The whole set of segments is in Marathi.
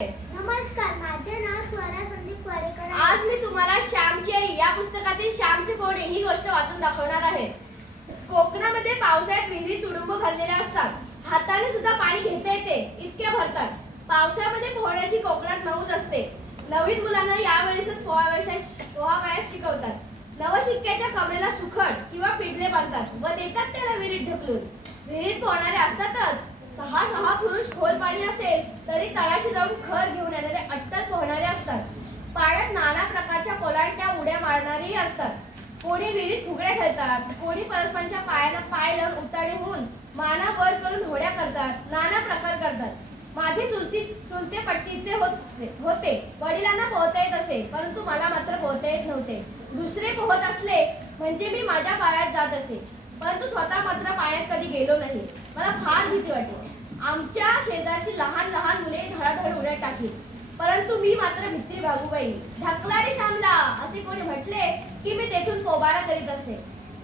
नमस्कार, माझे नाव स्वरा संदीप वाडेकर आहे. आज मी तुम्हाला श्यामची आई या पुस्तकातील श्यामचे पोहणे ही गोष्ट वाचून दाखवणार आहे. कोकणामध्ये पावसाळ्यात विहिरी तुडुंब भरलेल्या असतात. हाताने सुद्धा पाणी घेता येते इतके भरतात. पावसाळ्यामध्ये पोहण्याची कोकणात मौज असते. नवीन मुलांना यावेळेसच पोहावयास शिकवतात. नवशिक्याच्या कमरेला सुखड किंवा पिडले बांधतात व देतात त्याला विहिरीत ढकलून. विहिरीत पोहणारे असतातच. 6 पुरुष खोल पाणी असेल तरी तळाशी जाऊन खर घेऊन येणारे अट्टल पोहणारे असतात. पाण्यात नाना प्रकारच्या कोलांट्या उड्या मारणारेही असतात. कोणी विहिरीत फुगड्या खेळतात, कोणी परस्परांच्या पायाला पाय लावून उताळे होऊन माना वर करून होड्या करतात. नाना प्रकार करतात. माझे चुलते पट्टीचे होते. वडिलांना पोहता येत असे, परंतु मला मात्र पोहता येत नव्हते. दुसरे पोहत असले म्हणजे मी माझ्या पायात जात असे, परंतु स्वतः मात्र पाण्यात कधी गेलो नाही. मला फार भीती वाटते. आमच्या शेजारची लहान लहान मुले धडाधड उड्या टाकली, परंतु मी मात्र भित्री भागूबाई ढकला रे श्यामला असे कोणी म्हटले की मी तेथून पोबारा करीत असे.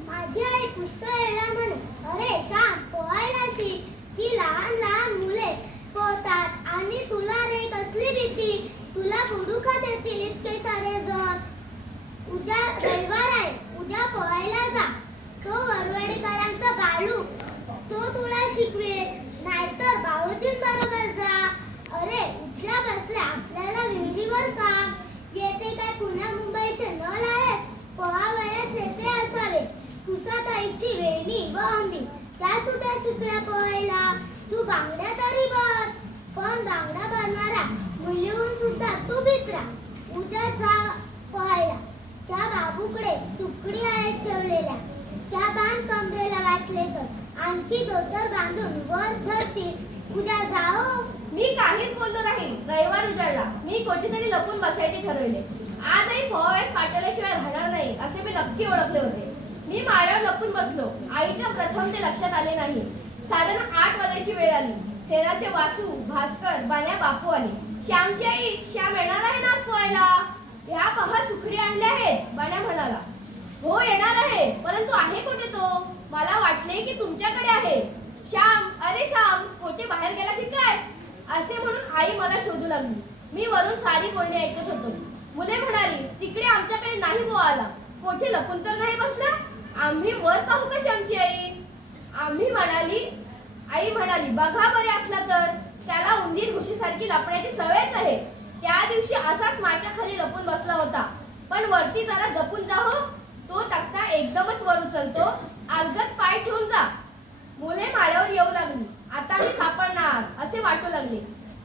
माझी आई पुस्तक यायला म्हणे, अरे श्याम, पोहायला शिक. ती लहान लहान मुले पोहतात आणि तुला रे कसली भीती? तुला बुडू का देतील इतके सारे जण? उद्या रविवार आहे, उद्या पोहायला जा. तो वरवडेकरांचा बाळू, तो तुला शिकवेल. नाहीतर भाऊजींबरोबर जा. अरे उठल्या बसल्या आपल्याला विहिरीवर काम येते काय? पुण्या मुंबईचे नळ आहेत, पोहावयास येते असावे. कुसाताईची वेणी व अंबी त्या सुद्धा शिकल्या पोहायला. तू बांगड्या तरी भर, पण बांगडा भरणारा मुलीहून सुद्धा तू भित्रा. उद्या जा पोहायला. त्या बाबूकडे सुकडी आहेत ठेवलेल्या, त्या बांध कमरेला वाटले तर आणखी दोतर बांधून वर धरतील. उद्या जाओ. मी काहीच बोललो नाही. रविवार उजाडला. मी कोठेतरी लपून बसायचे ठरवले. आजही पोहावयास पाठवल्याशिवाय राहणार नाही असे मी नक्की ओळखले होते. मी माळ्यावर लपून बसलो. आईच्या प्रथम ते लक्षात आले नाही. साधारण 8 वाजायची वेळ आली. शेजारचे वासू, भास्कर, बाण्या, बापू आले. श्यामची आई, श्याम येणार आहे ना पोहायला? ह्या पहा सुखडी आणल्या आहेत, बाण्या म्हणाला. हो येणार आहे, परंतु आहे कुठे तो? मला वाटले की तुमच्याकडे आहे. श्याम, अरे श्याम, कोठे बाहेर गेला की काय असे म्हणून आई मला शोधू लागली. मी वरून सारी बोलणी ऐकत होतो. मुले म्हणाली, तिकडे आमच्याकडे नाही पोहायला. कोठे लपून तर नाही बसला? आम्ही वर पाहू का श्यामची आई? आई म्हणाली, बघा बरे असला तर. त्याला उंदीर घुशीसारखी लपण्याची सवयच आहे. त्या दिवशी असाच माझ्या खाली लपून बसला होता. पण वरती जरा जपून जा हो. तो तक्ता एकदमच वर उचलतो. अलगद पाय ठेवून जा. मुले माळ्यावर येऊ लागली. आता मी सापडणार असे वाटू लागले.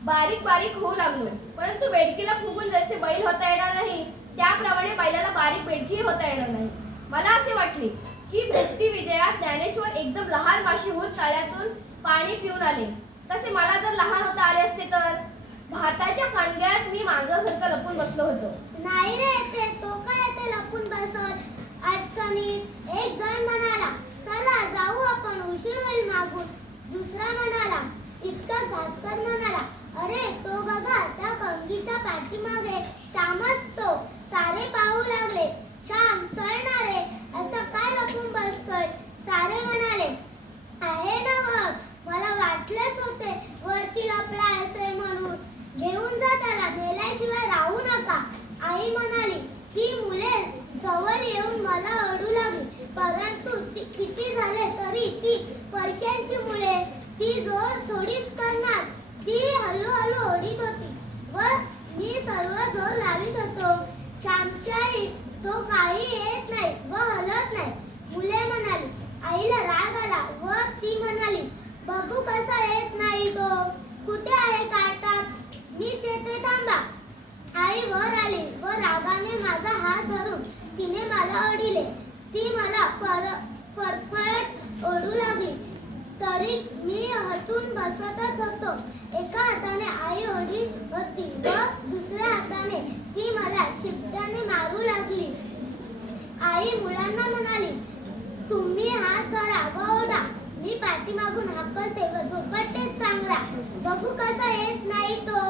बारीक बारीक होऊ लागलो. परंतु बेडकीला फुगून जसे बैल होता येणार नाही, त्याप्रमाणे बैलाला बारीक बेडकी होता येणार नाही. मला असे वाटले की भक्ती विजयात ज्ञानेश्वर एकदम लहान माशी होत तळ्यातून पाणी पिऊन आले. तसे मला जर लहान होता आले असते तर. भाताच्या कांडग्यात मी मांजरासारखं लपून बसलो होतो. नाही रे, तो काय येते लपून बसत अडचणीत. एक जण म्हणाला, चला जाऊ आपण, उशीर होईल मागून. दुसरा म्हणाला. इतक्यात भास्कर म्हणाला, अरे तो बघा, त्या कंगीच्या पाठीमागे श्यामच तो. सारे पाहू लागले. श्याम चढणार रे, असं काय लपून बसतोय? सारे म्हणाले, आहे ना मग, मला वाटलेच होते वरती लपला असे म्हणून. घेऊन जा त्याला, मेल्याशिवाय राहू नका. आई म्हणाली. ती मुले जवळ येऊन मला ओढू लागली, परंतु किती झाले तरी ती परक्यांची मुले. ती जोर थोडीच करणार. ती हळूहळू ओढीत होती व मी सर्व जोर लावित होतो. श्यामची आई, तो काही येत नाही व हलत नाही. मुले म्हणाली. आईला राग आला व ती म्हणाली, बघू कसा येत नाही तो. कुठे आहे काटा? मीच येते, थांबा. आई वर आली व रागाने माझा हात धरून तिने मला ओढिले. ती मला फरफरत ओढू लागली, तरी मी हटून बसतच होतो. एका हाताने आई ओढीत होती व दुसऱ्या हाताने ती मला शिट्ट्याने मारू लागली. आई मुलांना म्हणाली, तुम्ही हात धरा व ओढा. मी पाठीमागून हाकलते व झोपटतेच चांगला. बघू कसा येत नाही तो.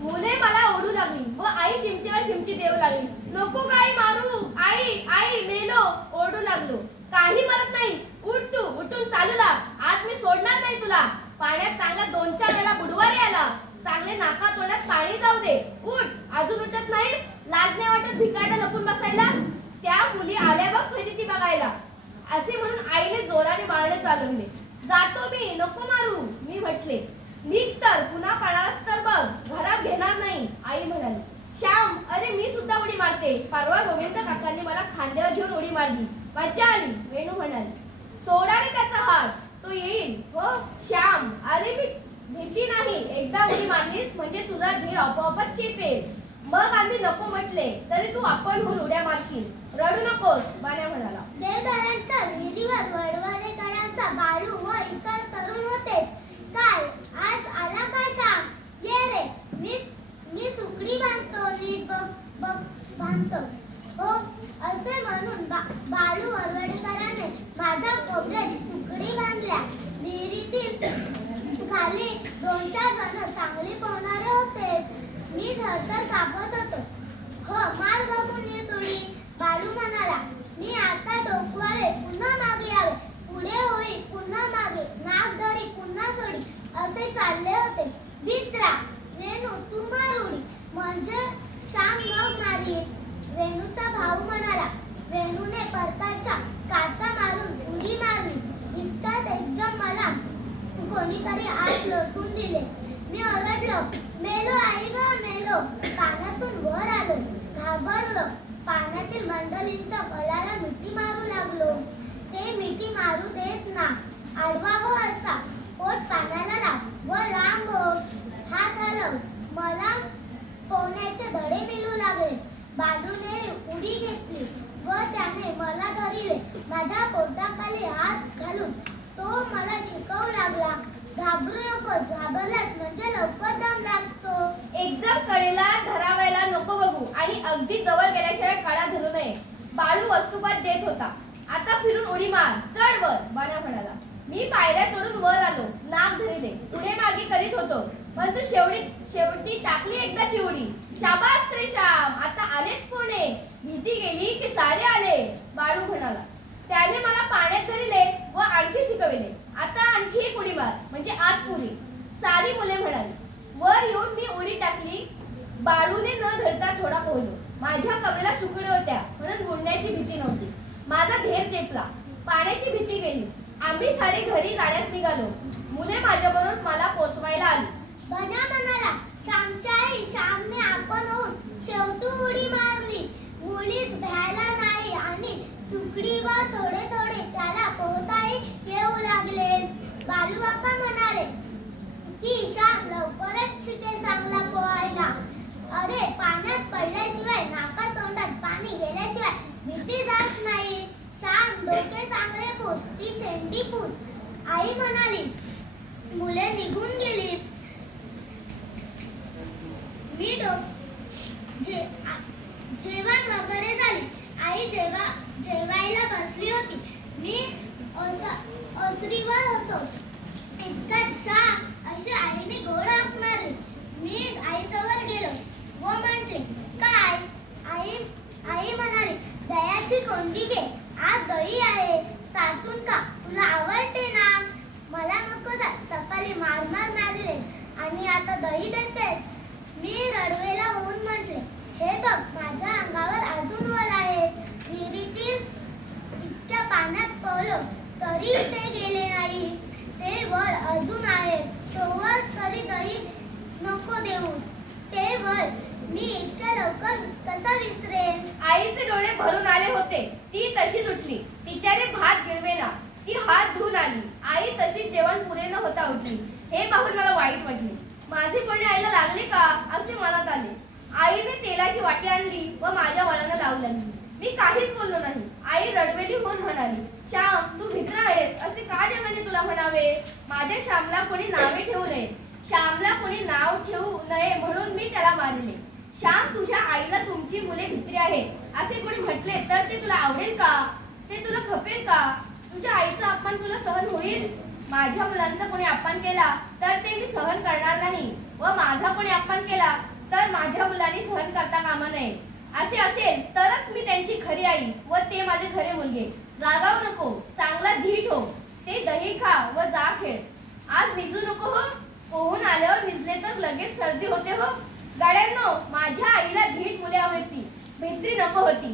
मुले मला ओढू लागली व आई शिमटीवर शिमटी देऊ लागली. नको काय मारू, आई आई मेलो. ओढू लागलो. काही मरत नाहीस, उठ तू, उठून चालू लाग. आज मी सोडणार नाही तुला. पाण्यात चांगला 2-4 वेळा बुडवारी आला. चांगले माझ्या नाका तोंडात पाणी जाऊ दे. उठ, अजून उठत नाहीस? लाज नाही वाटत भिकारडं लपून बसायला? त्या मुली आल्या बघ फजिती बघायला. असे म्हणून आईने जोराने मारणे चालवले. जातो मी, नको मारू, मी म्हटले. निघ तर, पुन्हा पाळास तर बघ, घरात घेणार नाही, आई म्हणाली. श्याम, अरे मी सुद्धा उडी मारते. परवा गोविंद काकांनी मला खांद्यावर घेऊन उडी मारली, मज्जा आली, वेणू म्हणाली. सोडा रे त्याचा हात, तो येईल. हो श्याम, अरे मी भीती नाही, एकदा उडी मारलीस म्हणजे तुझा धीर आपोआपच चेपेल. मग आम्ही नको म्हटले तरी तू आपण होऊन उड्या मारशील. रडू नकोस, बाण्या म्हणाला. देवदारांच्या विहिरीवर वडवडेकरांचा बाळू व इतर तरुण होते. काय आज आला का श्याम? ये रे, मी सुकडी बांधतो, नीट बघ बांधतो. हो असे म्हणून बाळू वडवडेकरांनी माझ्या खोबऱ्यात सुकडी बांधल्या. विहिरीतील खाली 2-4 जण चांगली पोहणारे होते. मी थरथर कापत होतो. हो मार बघून नीट उडी, बाळू म्हणाला. मी आता डोकवावे, पुन्हा मागे यावे, पुढे होई, पुन्हा मागे, नाक धरी, पुन्हा सोडी, असे चालले होते. मित्रा, वेणू तू मार उडी, म्हणजे श्याम मग मारी. वेणूचा भाऊ म्हणाला. वेणूने परकाच्या काचा मारून उडी मारली. इतक्यात एकदम मला कोणीतरी आत लोटून दिले. मी ओरडलो, मेलो आई ग मेलो. पाण्यातून वर आलो, घाबरलो. पाण्यातील मंडळींच्या गळ्याला मिठी मारू लागलो. ते मिठी मारू देत ना. आडवा हो असा, पोट पाण्याला लाव व लांब हो, हात हलव. मला पोहण्याचे धडे मिळू लागले. बाळूने उडी घेतली व त्याने मला धरले. माझ्या पोटाखाली हात घालून तो मला शिकवू लागला. घाबरू नकोस, घाबरलास म्हणजे लवकर दम लागतो. एकदम कडेला धरावायला नको बघू आणि अगदी जवळ गेल्याशिवाय कडा धरू नये. बाळू वस्तुपात देत होता. आता फिरून उडी मार, चढ वर, बाणा म्हणाला. मी पायऱ्या चढून वर आलो, नाक धरले, पुढे मागे करीत होतो, परंतु शेवटी टाकली एकदाची उडी. शाबास रे श्याम, आता आलेच पोहणे. भीती गेली की सारे आले, बाळू म्हणाला. त्याने मला पाण्यात धरले व आणखी शिकविले. आता आणखी एक उडी मार, म्हणजे आज पुरी. सारी मुले म्हणाली. वर येऊन मी उडी टाकली. बाळूने न धरता थोडा पोहलो. माझ्या कमरेला सुकडी होत्या म्हणून बुडण्याची भीती नव्हती. माझा धीर चेपला, पाण्याची भीती गेली. आम्ही सारे घरी जाण्यास निघालो. मुले माझ्याबरोबर मला पोचवायला आली. बना म्हणाला. श्यामच्या आई श्यामने आपण होऊन शेवटी उडी मारली. मुळीच भ्यायला नाही आणि सुकडीवर थोडे थोडे त्याला पोहताही येऊ लागले. बालू काका म्हणाले की श्याम लवकरच शिकेल चांगला पोहायला. अरे पाण्यात पडल्याशिवाय, नाका तोंडात पाणी गेल्याशिवाय भीती जात नाही. श्याम डोके चांगले पुस, ती शेंडी पुस, आई म्हणाली. मुले निघून गेली. मी जेवण वगैरे झाली. आई जेवायला बसली होती. मी ओसरीवर होतो. इतक्यात श्याम अशी आईने गोड हाक मारली. मी आईजवळ गेलो व म्हटले, काय? आई म्हणाली, दह्याची कोंडी घे, आज दही आहे, साठून का, तुला आवडते ना? मला नको जा, सकाळी मार मारलेस आणि आता दही देतेस. मी रडवेला होऊन म्हटले, हे बघ माझ्या अंगावर अजून वल आहे. विहिरीतील इतक्या पाण्यात पडलो तरी ते गेले नाही. ते वळ अजून आहे, तोवर तरी दही नको देऊस. ते वळ मी इतक्या लवकर कसा विसरेन? आईचे डोळे भरून आले होते. ती तशीच उठली. तिच्याने भात गिळवेना. ती हात धुवून आली. आई तशीच जेवण पुरे न होता उठली. हे पाहून मला वाईट वाटले. माझे कोणी आईला लागले का असे मनात आले. आईने तेलाची वाटी आणली व माझ्या वळाला लावू लागली. मी काहीच बोललो नाही. आई रडवेली होऊन म्हणाली, श्याम तू भित्र आहेस, असे का देवाने तुला म्हणावे? माझ्या श्यामला कोणी नावे ठेवू नये. श्यामला कोणी नाव ठेवू नये म्हणून मी त्याला मारले. श्याम तुझ्या आईला तुमची मुले भित्री आहेत असे कोणी म्हटले तर ते तुला आवडेल का? ते तुला खपेल का? तुझ्या आईचा अपमान तुला सहन होईल? माझ्या मुलांचा कोणी अपमान केला तर ते मी सहन करणार नाही व माझा कोणी अपमान केला तर माझ्या मुलांनी सहन करता कामा नये. असे असेल तरच मी त्यांची खरी आई व ते माझे खरे मुलगे. रागावू नको, चांगला धीट हो. ते दही खा व जा खेळ. आज भिजू नको हो. पोहून आल्यावर निजले तर लगेच सर्दी होते हो. गाड्यांनो, माझ्या आईला धीट मुले हवी होती, भित्री नको होती.